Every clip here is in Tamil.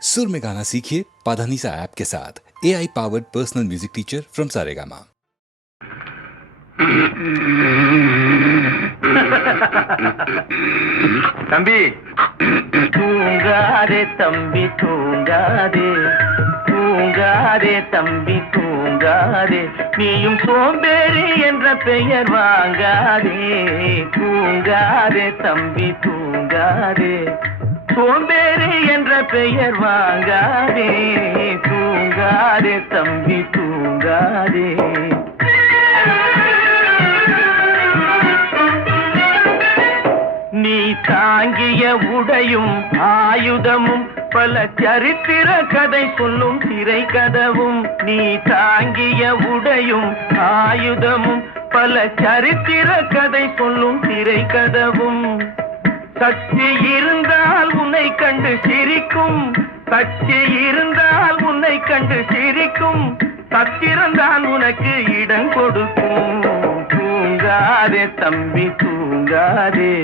सुर में गाना सीखिए पाधानीसा ऐप के साथ। AI powered personal music teacher from Saregama. தம்பி தூங்காதே தம்பி தூங்காதே, தூங்காதே தம்பி தூங்காதே, நீயும் சோம்பேறி என்ற பெயர் வாங்காதே. தூங்காதே தம்பி தூங்காதே, சோம்பேறி என்ற பெயர் வாங்காதே. தூங்காதே தம்பி தூங்காதே. நீ தாங்கிய உடையும் ஆயுதமும் பல சரித்திர கதை சொல்லும் திரை கதவும். நீ தாங்கிய உடையும் ஆயுதமும் பல சரித்திர கதை சொல்லும் திரை கதவும். சக்தி இருந்தால் உன்னை கண்டு சிரிக்கும், சக்தி இருந்தால் உன்னை கண்டு சிரிக்கும், சத்திரந்தான் உனக்கு இடம் கொடுக்கும். தூங்காதே தம்பி தூங்காதே,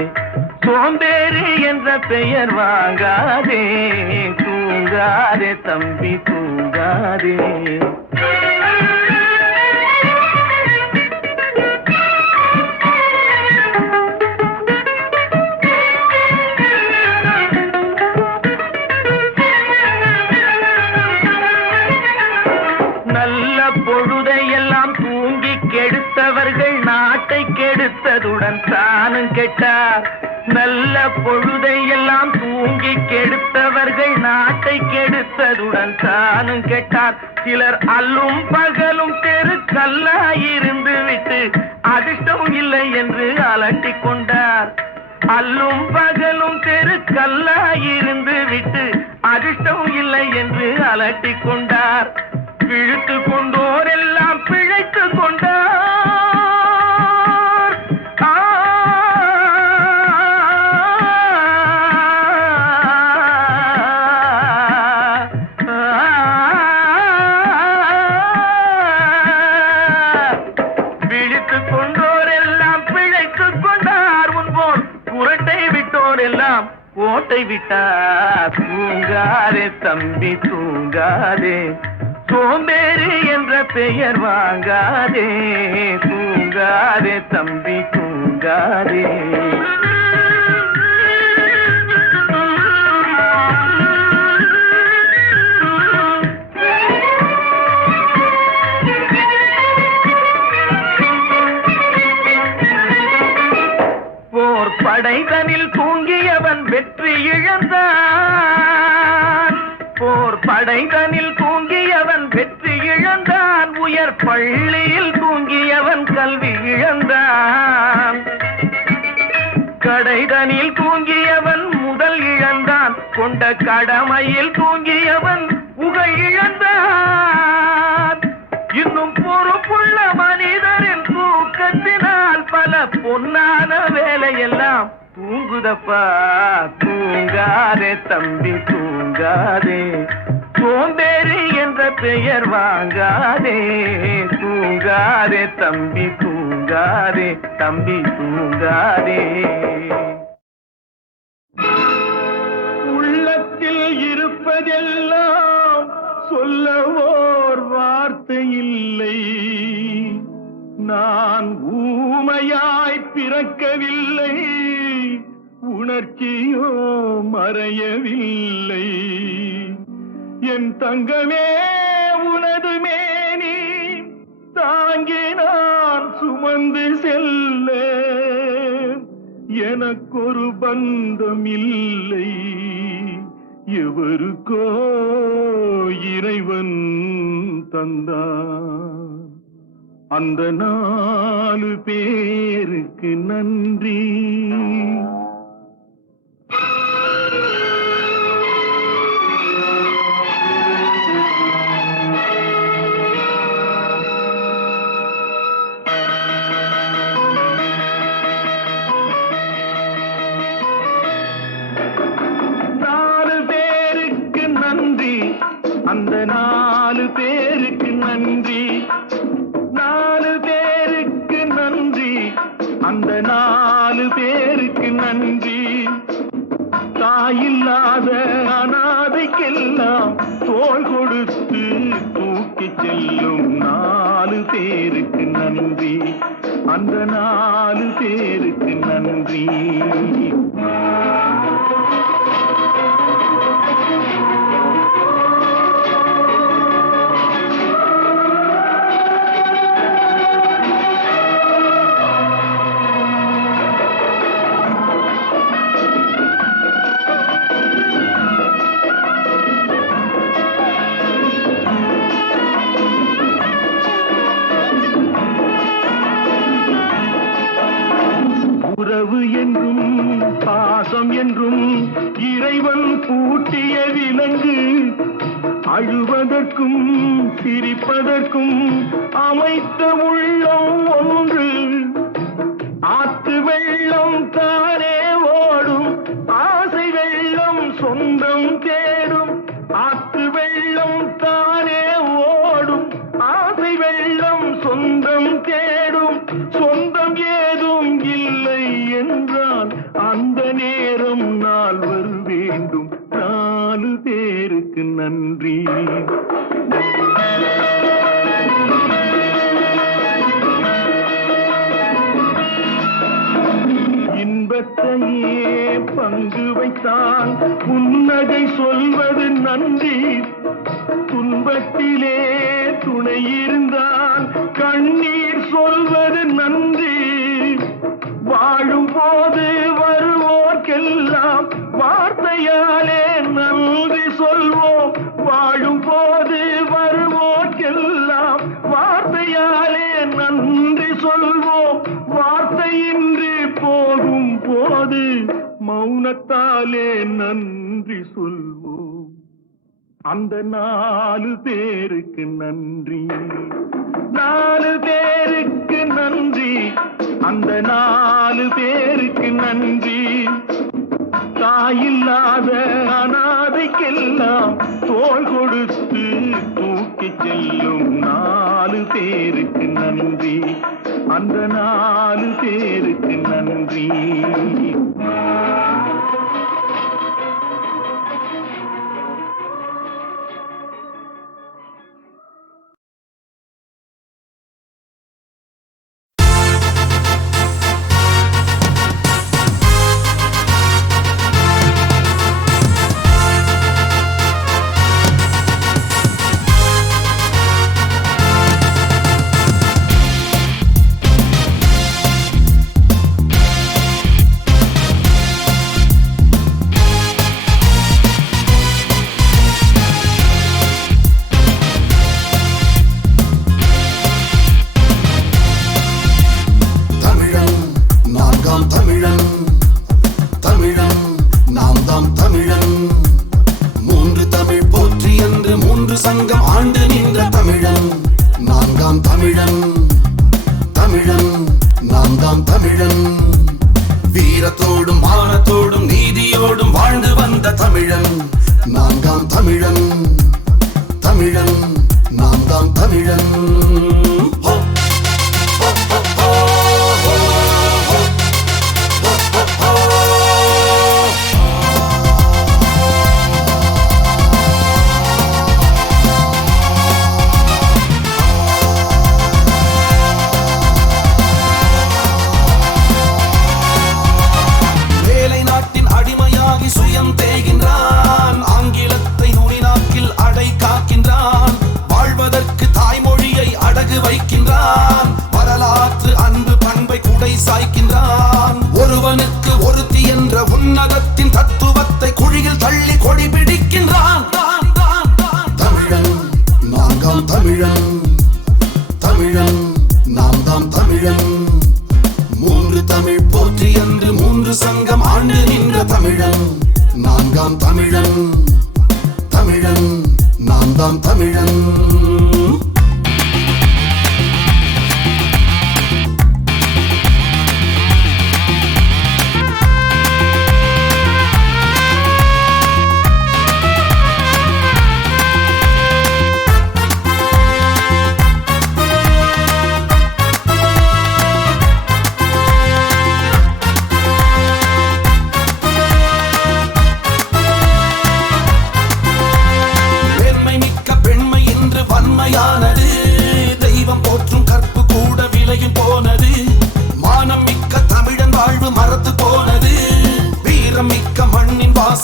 சோம்பேறி என்ற பெயர் வாங்காதே. தூங்காதே தம்பி தூங்காதே. நல்ல பொழுதையெல்லாம் தூங்கி கெடுத்தவர்கள் நாட்டை கெடுத்ததுடன் தானும் கெட்டார். நல்ல பொழுதையெல்லாம் தூங்கி கெடுத்தவர்கள் நாட்டை கெடுத்ததுடன் தானும் கெட்டார். சிலர் அல்லும் பகலும் தெருக்கல்லாயிருந்து விட்டு அதிர்ஷ்டம் இல்லை என்று அலட்டிக் கொண்டார். அல்லும் பகலும் தெருக்கல்லாயிருந்து விட்டு அதிர்ஷ்டம் இல்லை என்று அலட்டிக் கொண்டார். பிழைத்து கொண்டோர் எல்லாம் பிழைத்து கொண்டார். பிழைத்து கொண்டோர் எல்லாம் பிழைத்து கொண்டார். முன்போர் புரட்டை விட்டோர் எல்லாம் ஓட்டை விட்டார். தூங்காதே தம்பி தூங்காதே, சோம்பேறி என்ற பெயர் வாங்காதே. தூங்காதே தம்பி தூங்காதே. போர் படைதனில் தூங்கியவன் வெற்றி இழந்தான். போர் படைதனில் தூங்கியவன் வெற்றி இழந்தான். உயர் பள்ளியில் தூங்கியவன் கல்வி இழந்தான். கடைதனில் தூங்கியவன் முதல் இழந்தான். கொண்ட கடமையில் தூங்கியவன் புகழ் இழந்தான். இன்னும் பொறுப்புள்ள மனிதரின் தூக்கத்தினால் பல பொன்னான வேலையெல்லாம் தூங்குதப்பா. தூங்காதே தம்பி தூங்காதே, சோம்பேறி என்ற பெயர் வாங்காதே. தூங்காதே தம்பி தூங்காதே, தம்பி தூங்காதே. உள்ளத்தில் இருப்பதெல்லாம் சொல்ல ஓர் வார்த்தை இல்லை. நான் ஊமையாய் பிறக்கவில்லை, உணர்ச்சியோ மறையவில்லை. என் தங்கமே உனது மேனி தாங்கி நான் சுமந்து செல்ல எனக்கொரு பந்தம் இல்லை. எவருக்கோ இறைவன் தந்தான். அந்த 4 பேருக்கு நன்றி. அந்த 4 பேருக்கு நன்றி. 4 பேருக்கு நன்றி. அந்த 4 பேருக்கு நன்றி. தாயில்லாத அனாதைக்கெல்லாம் தோள் கொடுத்து தூக்கிச் செல்லும் 4 பேருக்கு நன்றி, அந்த 4 பேருக்கு நன்றி. உறவு என்றும் பாசம் என்றும் இறைவன் பூட்டிய விலங்கு, அழுவதற்கும் சிரிப்பதற்கும் அமைத்த உள்ளம் ஒன்று. ஆற்று வெள்ளம் தானே ஓடும், ஆசை வெள்ளம் சொந்தம் தேடும். ஆற்று வெள்ளம் தானே ஓடும், ஆசை வெள்ளம் சொந்தம் தேடும். சொந்தம் ஏதும் இல்லை என்றால் அந்த நேரம் 4 வேண்டும். 4 பேருக்கு நன்றி. இன்பத்தையே பங்கு வைத்தால் புன்னகை சொல்வது நன்றி. துன்பத்திலே துணை இருந்தால் கண்ணீர் சொல்வது நன்றி. வாழும் போது வருவோர்க்கெல்லாம் வார்த்தையாலே நன்றி சொல்வோம். வாழும் போது வருவோர்க்கெல்லாம் வார்த்தையாலே நன்றி சொல்வோம். வார்த்தையின்றி போகும் போது மௌனத்தாலே நன்றி சொல்வோம். அந்த 4 பேருக்கு நன்றி, 4 பேருக்கு நன்றி, அந்த 4 பேருக்கு நன்றி. தாயில்லாத அனாதைக்கெல்லாம் தோள் கொடுத்து தூக்கிச் செல்லும் 4 பேருக்கு நன்றி, அந்த 4 பேருக்கு நன்றி.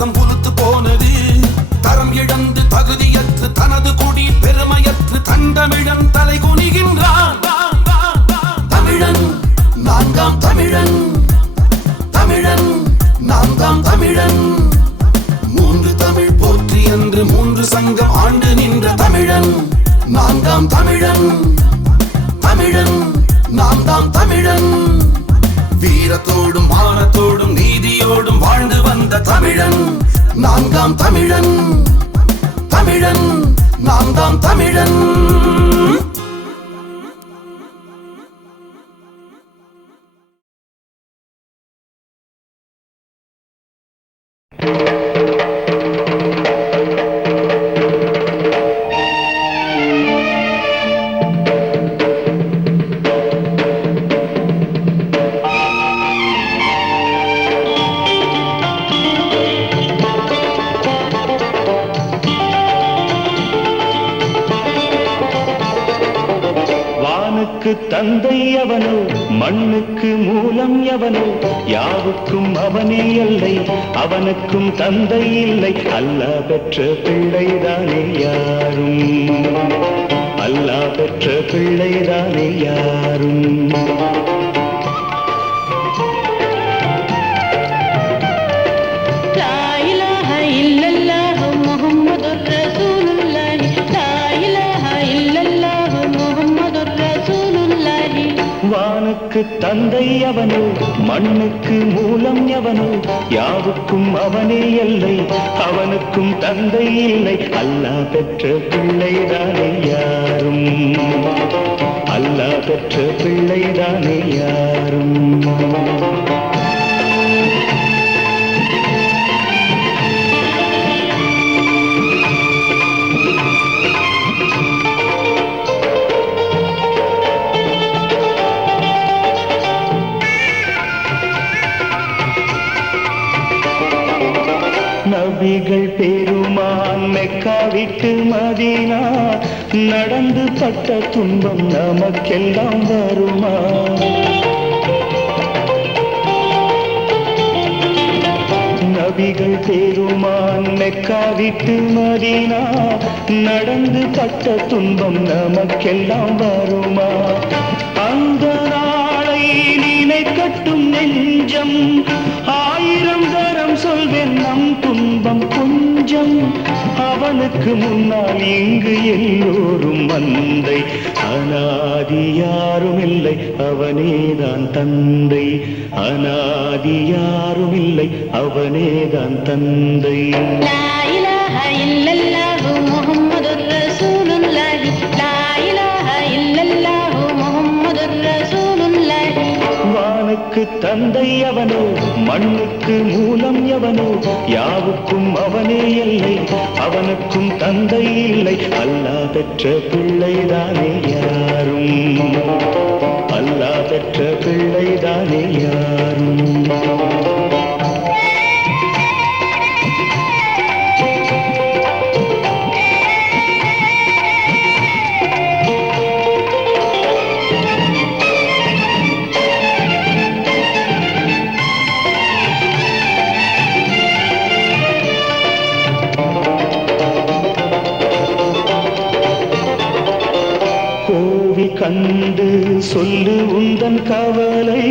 பாசம் புலுத்து போனது. தரம் இழந்து தகுதியற்று தனது குடி பெருமையற்று தண்டமிழன் தலை குனிகின்றான். தமிழன் நான்காம் தமிழன், தமிழன் நான்காம் தமிழன். மூன்று தமிழ் போற்றி என்று மூன்று சங்கம் ஆண்டு நின்ற தமிழன் நான்காம் தமிழன், தமிழன் நான்காம் தமிழன். வீரத்தோடும் மானத்தோடும் நீதியோடும் வாழ்ந்து வந்த தமிழன் நான்காம் தமிழன், தமிழன் நான்காம் தமிழன். தந்தை அவனோ மண்ணுக்கு மூலம் எவனோ யாவுக்கும் அவனே எல்லை அவனுக்கும் தந்தை இல்லை. அல்லாஹ் பெற்ற பிள்ளைதானே யாரும், அல்லாஹ் பெற்ற பிள்ளைதானே யாரும். வானுக்கு தந்தை அவனோ மண்ணுக்கு மூலம் எவனோ யாவுக்கும் அவனே எல்லை அவனுக்கும் தந்தை இல்லை. அல்லாஹ் பெற்ற பிள்ளைதானே யாரும், அல்லாஹ் பெற்ற பிள்ளைதானே யாரும். நபிகள் பெருமான் மெக்கா விட்டு மதீனா நடந்து பட்ட துன்பம் நமக்கெல்லாம் வருமா? நபிகள் பெருமான் மெக்கா விட்டு மதீனா நடந்து பட்ட துன்பம் நமக்கெல்லாம் வருமா? அந்த நாளை நினைக்கட்டும் நெஞ்சம், ஆயிரம் தரம் சொல்வேன் நம் துன்பம் கொஞ்சம். அவனுக்கு முன்னால் இங்கு எல்லோரும் மந்தை, அனாதி யாரும் இல்லை அவனேதான் தந்தை, அனாதி யாரும் இல்லை அவனேதான் தந்தை. வானுக்கு தந்தை அவனோ மண்ணுக்கு மூலம் எவனோ யாவுக்கும் அவனே எல்லை அவனுக்கும் தந்தை இல்லை. அல்லாஹ் பெற்ற பிள்ளைதானே யாரும், அல்லாஹ் பெற்ற பிள்ளைதானே யாரும். கண்டு சொல்லு உந்தன் கவலை,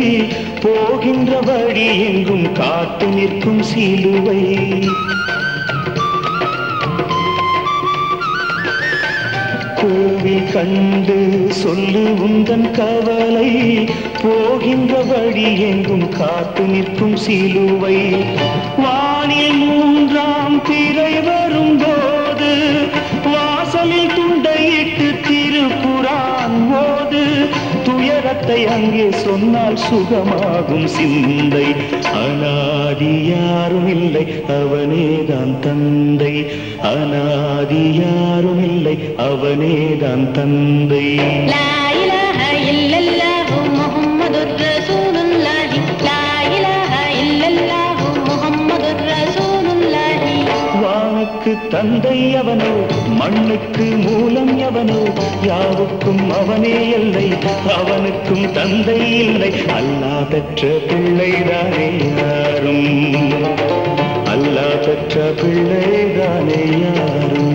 போகின்ற வழி எங்கும் காத்து நிற்கும் சிலுவை. கோவில் கண்டு சொல்லு உந்தன் கவலை, போகின்ற வழி எங்கும் காத்து நிற்கும் சிலுவை. வானில் மூன்றாம் திரை வரும்போது வாசலில் துண்டையிட்டு திருக்குரான் ஓது. துயரத்தை அங்கே சொன்னால் சுகமாகும் சிந்தை, அனாதி யாரும் இல்லை அவனேதான் தந்தை, அனாதி யாரும் இல்லை அவனேதான் தந்தை. வானுக்கு தந்தை அவனோ மண்ணுக்கு மூலம் எவனோ யாவுக்கும் அவனே எல்லை அவனுக்கும் தந்தை இல்லை. அல்லாஹ் பெற்ற பிள்ளைதானே யாரும், அல்லாஹ் பெற்ற பிள்ளைதானே யாரும்.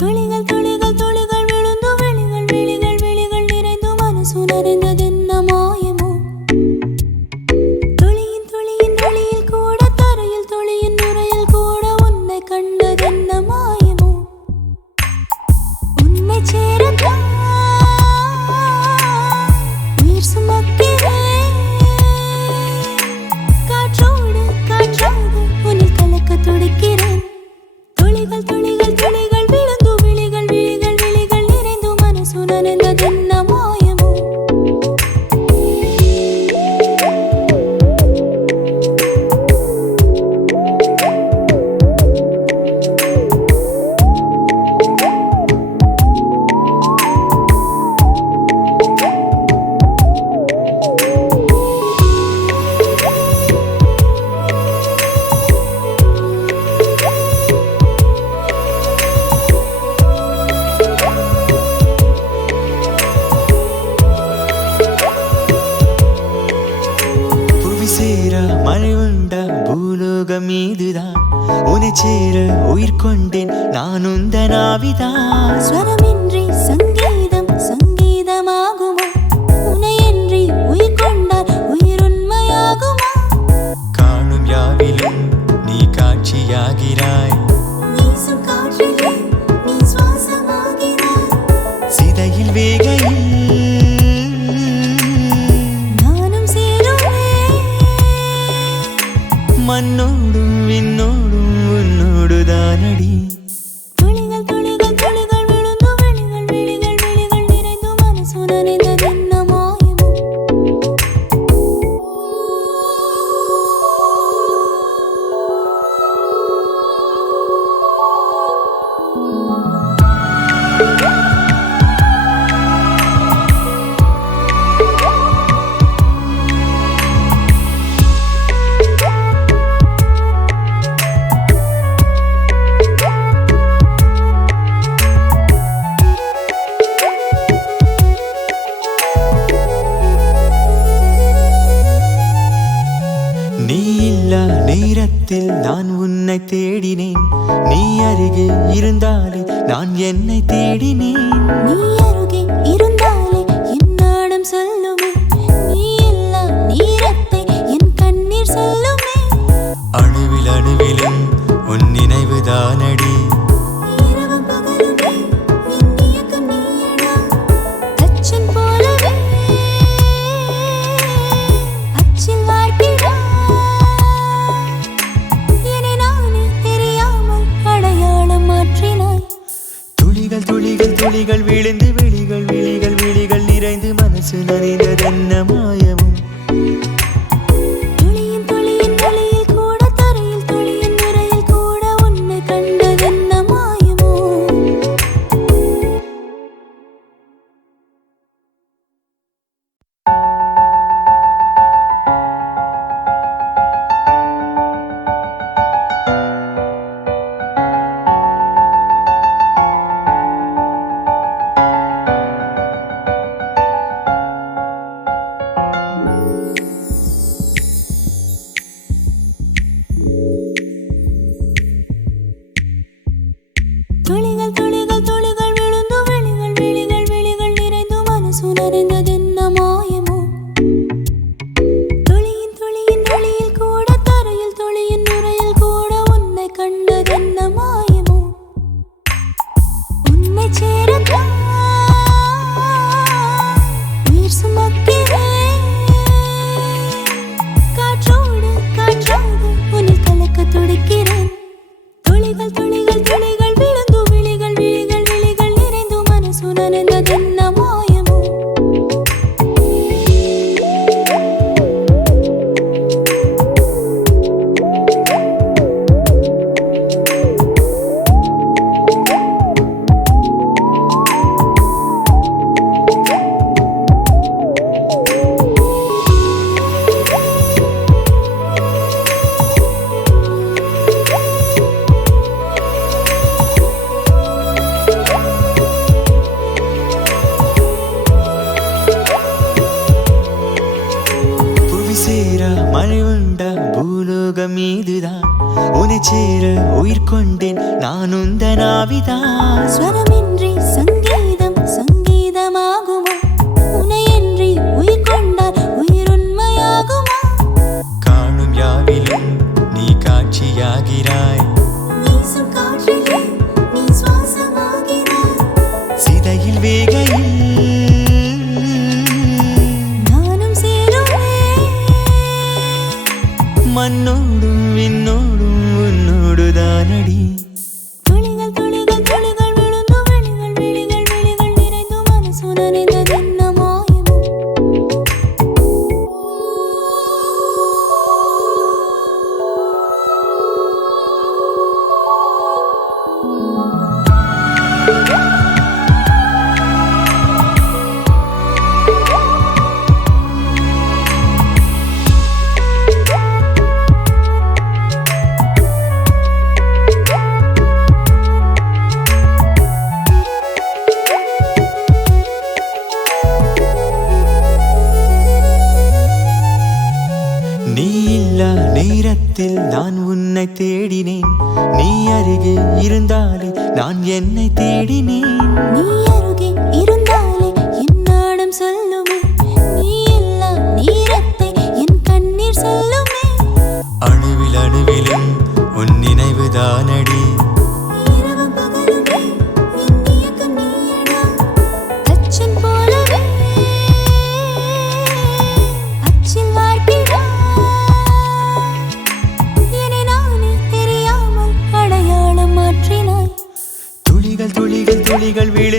துளிகள் துளிகள் துளிகள் விழுந்து விழிகள் விழிகள் விழிகள் நிறைந்து மனசு நனைந்ததென்ன மாயமோ. துளியின் துளியின் ஒளியில் கூட தரையில் துளியின் நுரையில் கூட உன்னை கண்டதென்ன மாயமோ. உன்னை சேரத்தான் உயிர் சுமக்கிறேன். காற்றோடு காற்றாக உன்னில் கலக்க துடிக்கிறேன். துளிகள் துளிகள் துளிகள் விழுந்து விழிகள் விழிகள் விழிகள் நிறைந்து மனசு நனைந்ததென்ன மாயமோ. மழை உண்டா பூலோகம் மீதுதான் உன்னை சேர உயிர் கொண்டேன் நான் உந்தன் ஆவிதான். ஸ்வரமின்றி சங்கீதம் சங்கீதமாகுமோ. உனையின்றி உயிர் கொண்டால் உயிர் உண்மையாகுமா. காணும் யாவிலும் நீ காட்சியாகிறாய். வீசும் காற்றிலே நீ சுவாசமாகிறாய். சிதையில் வேகையில் நானும் சேருவேன். மண்ணோடும் விண்ணோடும் உன்னோடுதானடி. துளிகள் துளிகள் துளிகள் விழுந்து விழிகள் விழிகள் விழிகள் நிறைந்து மனசு நனைந்ததென்ன மாயமோ. நீ இல்லா நேரத்தில் நான் உன்னை தேடினேன். நீ அருகே இருந்தாலே நான் என்னை தேடினேன். நீ அருகே இருந்தாலே என் நாடம் சொல்லுமே. நீ இல்லா நேரத்தை என் கண்ணீர் சொல்லுமே. அணுவில் அணுவிலும் உன் நினைவுதானடி. இரவும் பகலுமே என் இயக்கம் நீயடா. அச்சன் போலவே அச்சில் வாழ்கிறா. என்னை நானே தெரியாமல் அடையாளம் மாற்றினாய். துளிகள் துளிகள் துளிகள் விழுந்து விழிகள் விழிகள் விழிகள் நிறைந்து மனசு நனைந்ததென்ன மாயமும். துளியின் துளியின் ஒளியில் கூட தரையில் துளியின் நுரையில் கூட உன்னை கண்டதென்ன மாயமோ. துளிகள் துளிகள் துளிகள் விழுந்து விழிகள் விழிகள் விழிகள் நிறைந்து மனசு நனைந்ததென்ன மாயமோ. துளியின் துளியின் ஒளியில் கூட தரையில் துளியின் நுரையில் கூட உன்னை கண்டதென்ன மாயமோ. உன்னை சேரத்தான் உயிர் சுமக்கிறேன். காற்றோடு காற்றாக உன்னில் கலக்க துடிக்கிறேன். துளிகள் துளிகள் துளிகள் விழுந்து விழிகள் விழிகள் விழிகள் நிறைந்து மனசு நனைந்ததென்ன மாயமோ. உன்னை சேர உயிர் கொண்டேன் நான் உந்தன் ஆவிதான். ஸ்வரமின்றி சங்கீதம் சங்கீதமாகுமா? உனையின்றி உயிர் கொண்டால் உயிர் உண்மையாகுமா? காணும் யாவிலும் நீ காட்சியாகிறாய், வீசும் காற்றிலே நீ சுவாசமாகிறாய். சிதையில் வேகையில் நானும் சேருவேன். மண்ணோடும் விண்ணோடும் உன்னோடுதானடி. துளிகள் துளிகள் துளிகள் விழுந்து விழிகள் விழிகள் விழிகள் நிறைந்து மனசு நனைந்ததென்ன மாயமோ? நீ இல்லா நேரத்தில் நான் உன்னை தேடினேன், நீ அருகே இருந்தாலே நான் என்னை தேடினேன். நீ அருகே இருந்தாலே என் நாடம் சொல்லுமே, நீ இல்லா நேரத்தை என் கண்ணீர் சொல்லுமே. அணுவில் அணுவிலும் உன் நினைவுதானடி. இரவும் பகலுமே என் இயக்கம் நீயடா. அச்சன் போலவே அச்சில் வாழ்கிறாய். என்னை நானே தெரியாமல் அடையாளம் மாற்றினாய். துளிகள் துளிகள் துளிகள் விழு